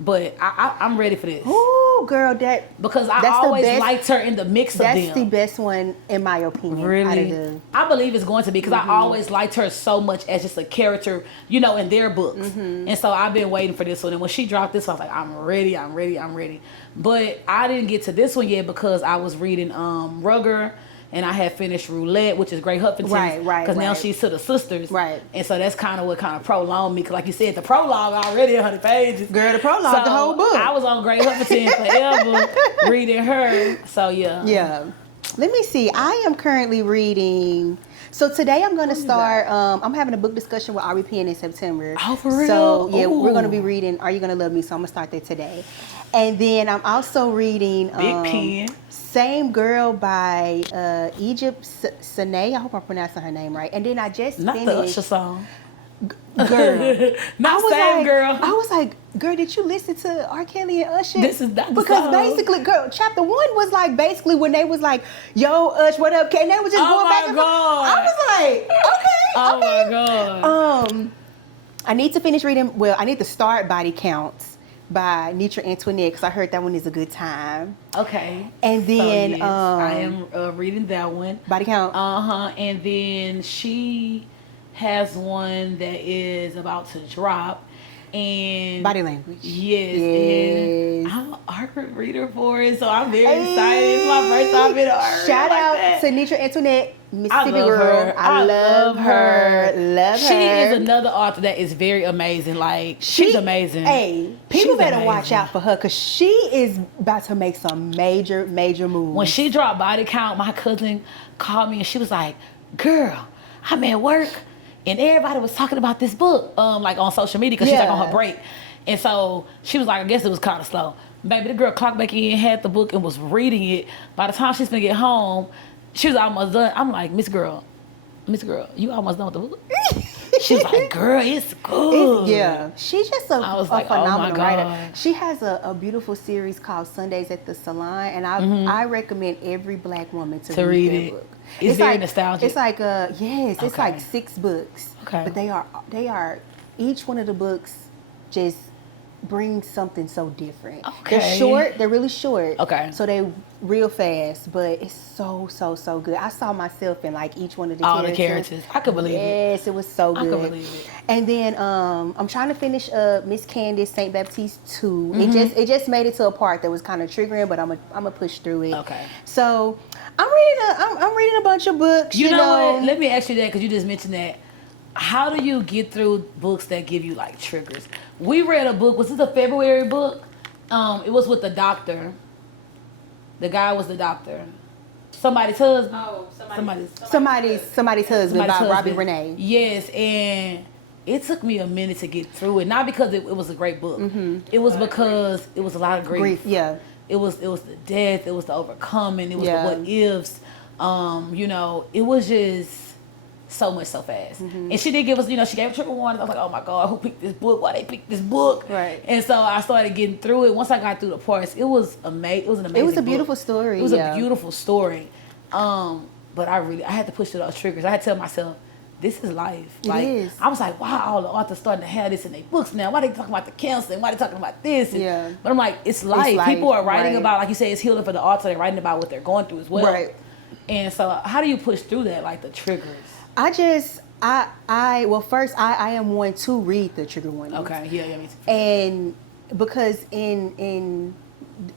But I'm ready for this. Ooh, girl, because I always liked her in the mix of them. That's the best one in my opinion. Really, I believe it's going to be because I always liked her so much as just a character, in their books. And so I've been waiting for this one. And when she dropped this, I was like, I'm ready. But I didn't get to this one yet because I was reading Rugger. And I had finished Roulette, which is Grey Huffington. Right. Because now she's to the sisters. Right. And so that's kind of what kind of prolonged me. Because like you said, the prologue already 100 pages. Girl, the prologue, the whole book. I was on Grey Huffington forever reading her. So, yeah. Yeah. Let me see. I am currently reading... So today I'm going to start... I'm having a book discussion with Ari Penn in September. Oh, for real? So, yeah, we're going to be reading Are You Gonna Love Me? So I'm going to start that today. And then I'm also reading... Big Pen. Same Girl by Egypt Sine. I hope I'm pronouncing her name right. And then I just Not finished... the Usher song. Girl. Not Same Girl. I was like, girl, did you listen to R. Kelly and Usher? This is not the Because song. basically, girl, chapter 1 was like basically when they was like, yo, Ush, what up, K? And they was just going back and forth. I was like, okay. My God. I need to finish reading, I need to start Body Counts by Nitra Antoinette because I heard that one is a good time. Okay. And then I am reading that one. Body Count. And then she has one that is about to drop. And Body Language. Yes. And I'm an art reader for it, so I'm very excited. It's my first time in art. Shout out to Nitra Antoinette, Mississippi girl. I love her. She is another author that is very amazing. Like she's amazing. Hey, people better watch out for her because she is about to make some major moves. When she dropped Body Count, my cousin called me and she was like, "Girl, I'm at work." And everybody was talking about this book, like on social media, because she's like on her break. And so she was like, I guess it was kind of slow. Baby, the girl clocked back in, had the book, and was reading it. By the time she's gonna get home, she was almost done. I'm like, Miss Girl, you almost done with the book? She was like, girl, it's good. She's just a like, phenomenal oh writer. She has a beautiful series called Sundays at the Salon, and I recommend every black woman to read that book. It's very nostalgic. It's like it's like 6 books. Okay. But they are each one of the books just brings something so different. Okay. They're short, they're really short. Okay. So they real fast, but it's so good. I saw myself in like each one of the characters. All the characters. I could believe it. Yes, it was so good. I could believe it. And then I'm trying to finish Miss Candace St. Baptiste 2. It just made it to a part that was kind of triggering, but I'm gonna push through it. Okay. So I'm reading a bunch of books. You know what? Let me ask you that because you just mentioned that. How do you get through books that give you like triggers? We read a book. Was this a February book? It was with the doctor. The guy was the doctor. Somebody's husband. Oh, Somebody's husband by Robbie Renee. Yes, and it took me a minute to get through it. Not because it was a great book. It was because it was a lot of grief. Yeah. It was the death. It was the overcoming. It was the what ifs. You know, it was just so much so fast. And she did give us, she gave a trigger warning. I was like, oh my God, who picked this book? Why they picked this book? Right. And so I started getting through it. Once I got through the parts, it was amazing. It was an amazing It was a book. beautiful story. It was a beautiful story. But I had to push through those triggers. I had to tell myself, this is life. It is. I was like, wow, all the authors starting to have this in their books now. Why they talking about the counseling? Why they talking about this? But I'm like, it's life. People are writing about, like you say, it's healing for the author. They're writing about what they're going through as well. Right. And so how do you push through that, like the triggers? First, I am one to read the trigger warnings. Okay, yeah, me too. And because in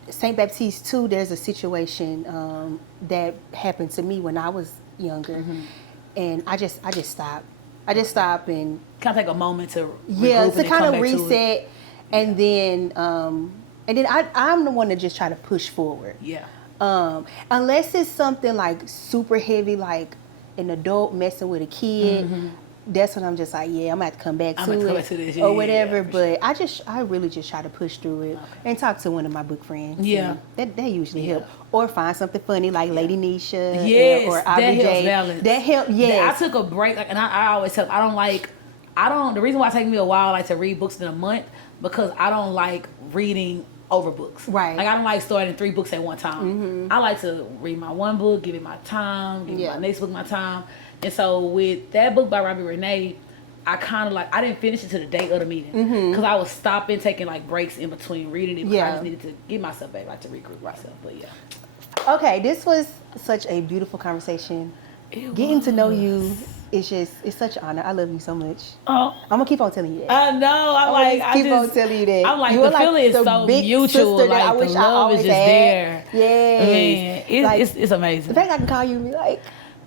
St. Baptiste too, there's a situation that happened to me when I was younger. And I just stopped. I just stopped and kind of take a moment to to kind of reset, and then I'm the one to just try to push forward. Yeah. Unless it's something like super heavy, like an adult messing with a kid, that's when I'm just like, I'm gonna have to come back to it or whatever. But sure. I really just try to push through it and talk to one of my book friends. Yeah, that usually help. Or find something funny like Lady Nisha, or that helps balance. That helps. Yes, I took a break, and I always tell. The reason why it takes me a while to read books in a month, because I don't like reading over books. Right. Like I don't like starting 3 books at one time. I like to read my one book, give it my time, give my next book my time. And so with that book by Robbie Renee, I kind of I didn't finish it to the day of the meeting because I was stopping, taking breaks in between reading it because I just needed to get myself back, to regroup myself. But Okay, this was such a beautiful conversation. Getting to know you it's such an honor. I love you so much. Oh, I'm gonna keep on telling you that. I know. I keep on telling you that. I'm like, you're the feeling is so mutual. Like I wish the love is just there. Yes. Man, it's amazing. The fact I can call you and be like,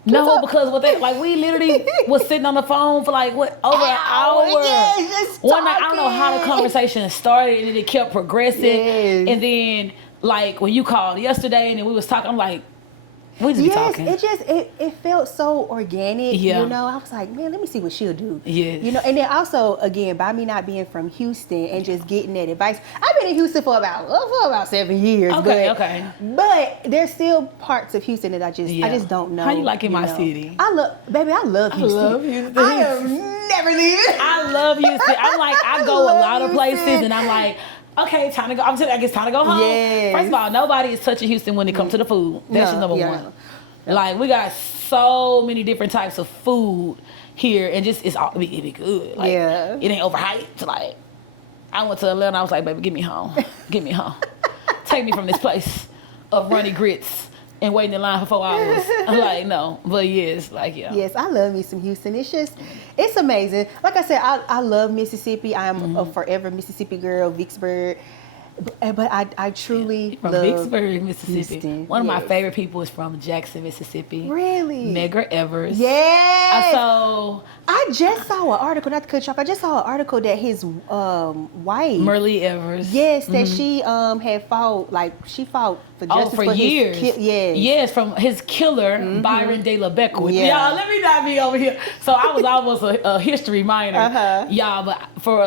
no, because we literally was sitting on the phone for over an hour. Yes, just one night, I don't know how the conversation started, and it kept progressing. Yes. And then when you called yesterday, and then we was talking, I'm like, we just be talking. It felt so organic. Yeah. I was like, man, let me see what she'll do. Yes. And then also, again, by me not being from Houston and just getting that advice, I've been in Houston for about 7 years. Okay. But there's still parts of Houston that I just don't know. How you like in my city? I love Houston. I love Houston. I am never leaving. I love Houston. I'm like, I go a lot of places, and I'm like, okay, time to go. I guess time to go home. Yes. First of all, nobody is touching Houston when it comes to the food. That's just number one. We got so many different types of food here, and just it be good. It ain't overhyped. I went to Atlanta. I was like, baby, get me home. Get me home. Take me from this place of runny grits and waiting in line for 4 hours. I'm like, no, but yes, Yes, I love me some Houston. It's amazing. Like I said, I love Mississippi. I am a forever Mississippi girl, Vicksburg. But I truly from love Vicksburg, Mississippi. Houston. One of my favorite people is from Jackson, Mississippi. Really? Medgar Evers. Yes. So I just saw an article, not to cut you off, I just saw an article that his wife, Merle Evers. Yes, that she had fought, she fought for justice for years. Yes, from his killer, Byron De La Beckwith. Yeah. Y'all, let me not be over here. So I was almost a history minor. Y'all, but for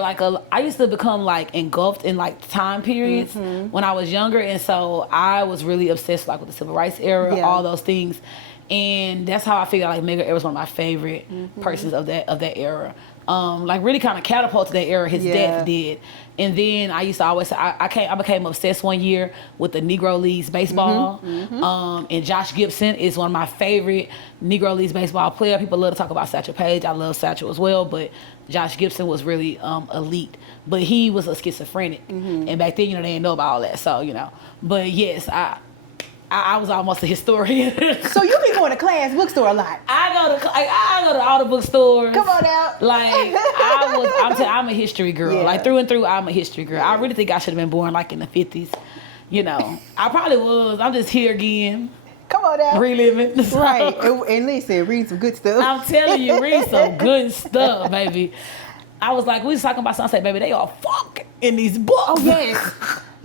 I used to become engulfed in time periods when I was younger, and so I was really obsessed with the civil rights era, all those things. And that's how I figure Medgar Evers was one of my favorite persons of that era. Really kind of catapulted that era. His death did. And then I used to always say, I became obsessed one year with the Negro Leagues baseball. And Josh Gibson is one of my favorite Negro Leagues baseball players. People love to talk about Satchel Paige. I love Satchel as well, but Josh Gibson was really elite. But he was a schizophrenic. And back then, they didn't know about all that. So, but yes, I was almost a historian. So you be going to Class Bookstore a lot? I go to all the bookstores. Come on out. I'm a history girl. Through and through, I'm a history girl. I really think I should have been born in the 50s. I probably was. I'm just here again. Come on out. Reliving. Right. And listen, read some good stuff. I'm telling you, read some good stuff, baby. I was we was talking about sunset, baby. They are fucking in these books. Oh, yes.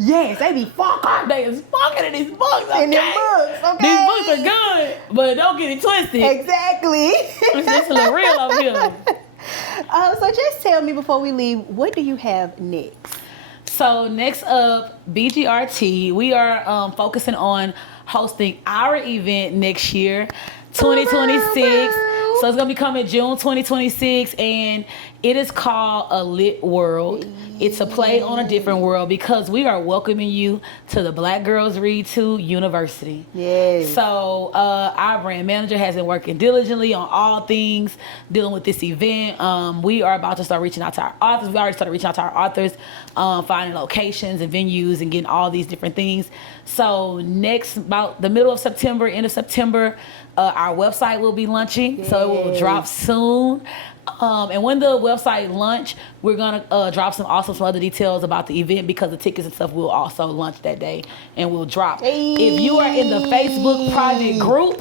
Yes, they be fucking. They is fucking in these books, okay? In them books, okay? These books are good, but don't get it twisted. Exactly. It's a little real over here. So just tell me before we leave, what do you have next? So next up, BGRT. We are focusing on hosting our event next year, 2026. So it's going to be coming June 2026, and it is called A Lit World. It's a play on a different world because we are welcoming you to the Black Girls Read Too University. Yes. So our brand manager has been working diligently on all things dealing with this event. We are about to start reaching out to our authors. We already started reaching out to our authors, finding locations and venues and getting all these different things. So next, about the middle of September, end of September, our website will be launching. Yes. So it will drop soon. And when the website launch, we're gonna drop some other details about the event because the tickets and stuff will also launch that day and will drop. Hey. If you are in the Facebook private group,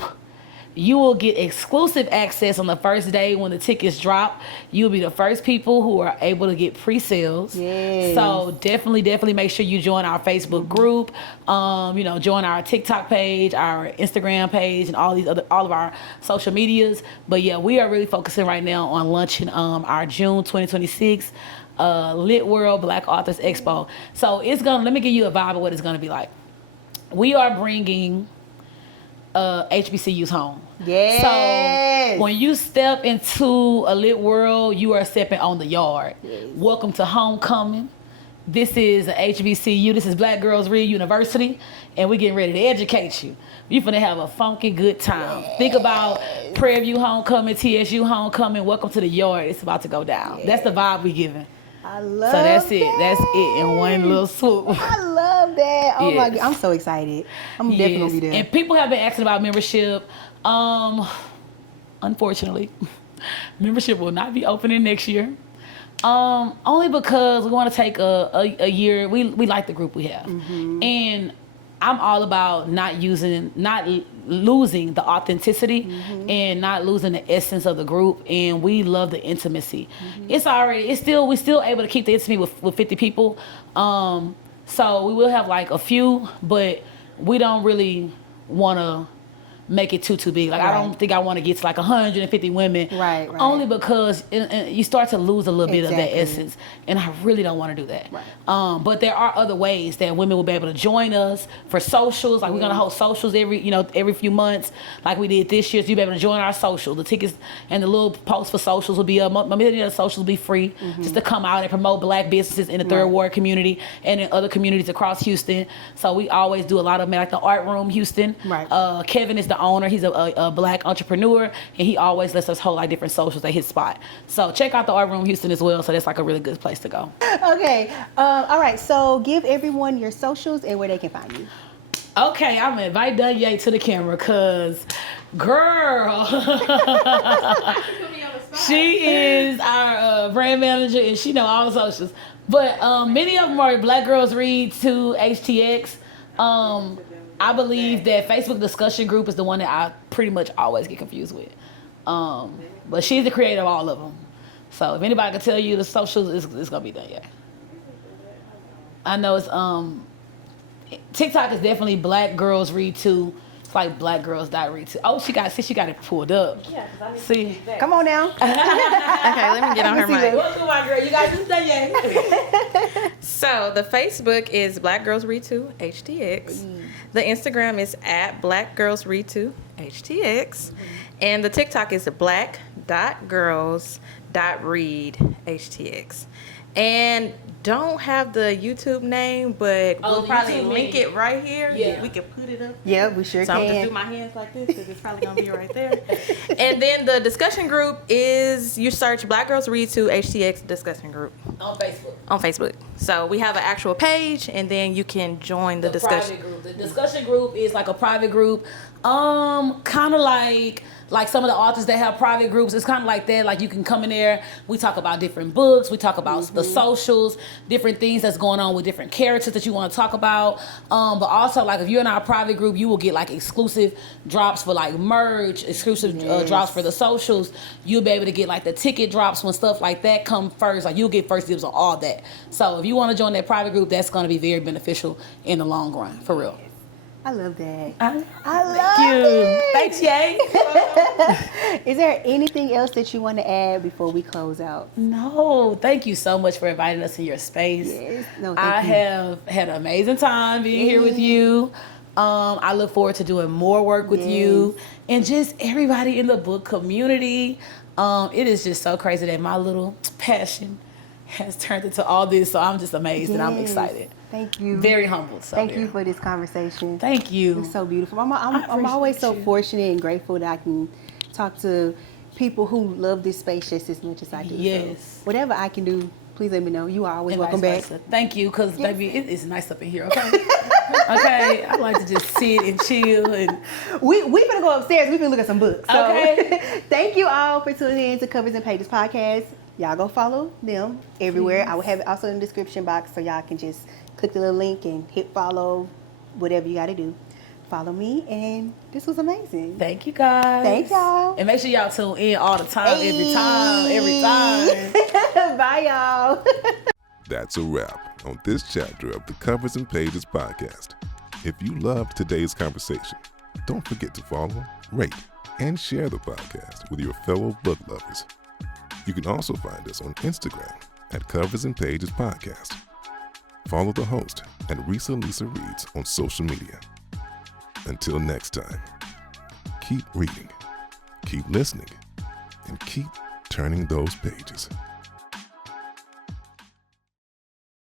you will get exclusive access on the first day when the tickets drop. You'll be the first people who are able to get pre-sales. Yes. So definitely make sure you join our Facebook group. Join our TikTok page, our Instagram page, and all of our social medias. But yeah, we are really focusing right now on launching our June 2026 Lit World Black Authors Expo. So let me give you a vibe of what it's gonna be like. We are bringing HBCUs home. Yes. So when you step into a lit world, you are stepping on the yard. Yes. Welcome to homecoming. This is a HBCU. This is Black Girls Read University, and we're getting ready to educate you. You're finna have a funky good time. Yes. Think about Prairie View homecoming, TSU homecoming. Welcome to the yard. It's about to go down. Yes. That's the vibe we're giving. I love So that's that. it. That's it in one little swoop. I love that. Oh my God. I'm so excited. I'm definitely gonna be there. And people have been asking about membership. Unfortunately, membership will not be opening next year. Only because we want to take a year. We like the group we have. Mm-hmm. And I'm all about not losing the authenticity mm-hmm. and not losing the essence of the group. And we love the intimacy. Mm-hmm. We're still able to keep the intimacy with 50 people. So we will have like a few, but we don't really want to make it too big. Like, right. I don't think I want to get to like 150 women. Right. Only because you start to lose a little bit of that essence. And I really don't want to do that. Right. But there are other ways that women will be able to join us for socials. Like, we're going to host socials every few months like we did this year. So you'll be able to join our social. The tickets and the little posts for socials will be up. Many of the socials will be free mm-hmm. just to come out and promote Black businesses in the Third Ward community and in other communities across Houston. So we always do a lot of, like the Art Room Houston. Right. Kevin is the owner. He's a Black entrepreneur, and he always lets us hold like different socials at his spot. So check out the Art Room Houston as well. So that's like a really good place to go. Okay. All right. So give everyone your socials and where they can find you. Okay, I'm gonna invite Danye to the camera, cause girl, she is our brand manager and she know all the socials. But many of them are Black Girls Read TooHTX. I believe that Facebook discussion group is the one that I pretty much always get confused with. But she's the creator of all of them. So if anybody can tell you the socials, it's gonna be done, yeah. I know it's TikTok is definitely Black Girls Read Too. It's like BlackGirls.Read Too. Oh, she got it pulled up. Yeah, see. Come on now. Okay, let me get on her mic. Welcome, my girl. You guys just done yet. So the Facebook is Black Girls Read TooHTX. The Instagram is at BlackGirlsReadTooHTX. And the TikTok is black.girls.readhtx. And don't have the YouTube name, but we'll probably link it right here. Yeah. We can put it up. Yeah, we sure so can. I'm going to do my hands like this because it's probably going to be right there. And then the discussion group is, you search Black Girls Read TooHTX discussion group. On Facebook. So we have an actual page, and then you can join the discussion group. The discussion group is like a private group. Kind of like some of the authors that have private groups. It's kind of like that. Like, you can come in there. We talk about different books. We talk about the socials, different things that's going on with different characters that you want to talk about. But also, like, if you're in our private group, you will get like exclusive drops for like merch, exclusive drops for the socials. You'll be able to get like the ticket drops when stuff like that come first. Like, you'll get first dibs on all that. So if you want to join that private group, that's going to be very beneficial in the long run, for real. I love that. I love it. Thanks, Yay. Is there anything else that you want to add before we close out? No. Thank you so much for inviting us in your space. Yes. No, I have had an amazing time being here with you. I look forward to doing more work with you and just everybody in the book community. It is just so crazy that my little passion has turned into all this. So I'm just amazed and I'm excited. Thank you. Very humbled. So Thank you for this conversation. Thank you. It's so beautiful. I'm always so fortunate and grateful that I can talk to people who love this space just as much as I do. Yes. So whatever I can do, please let me know. You are always welcome back. Thank you, because baby, it's nice up in here, okay? Okay, I like to just sit and chill. And we finna go upstairs. We finna look at some books. So. Okay. Thank you all for tuning in to Covers and Pages podcast. Y'all go follow them everywhere. Please. I will have it also in the description box so y'all can just click the little link and hit follow, whatever you got to do. Follow me, and this was amazing. Thank you, guys. Thank y'all. And make sure y'all tune in all the time, every time. Bye, y'all. That's a wrap on this chapter of the Covers and Pages podcast. If you loved today's conversation, don't forget to follow, rate, and share the podcast with your fellow book lovers. You can also find us on Instagram at Covers and Pages Podcast. Follow the host at Resealisa Reads on social media. Until next time, keep reading, keep listening, and keep turning those pages.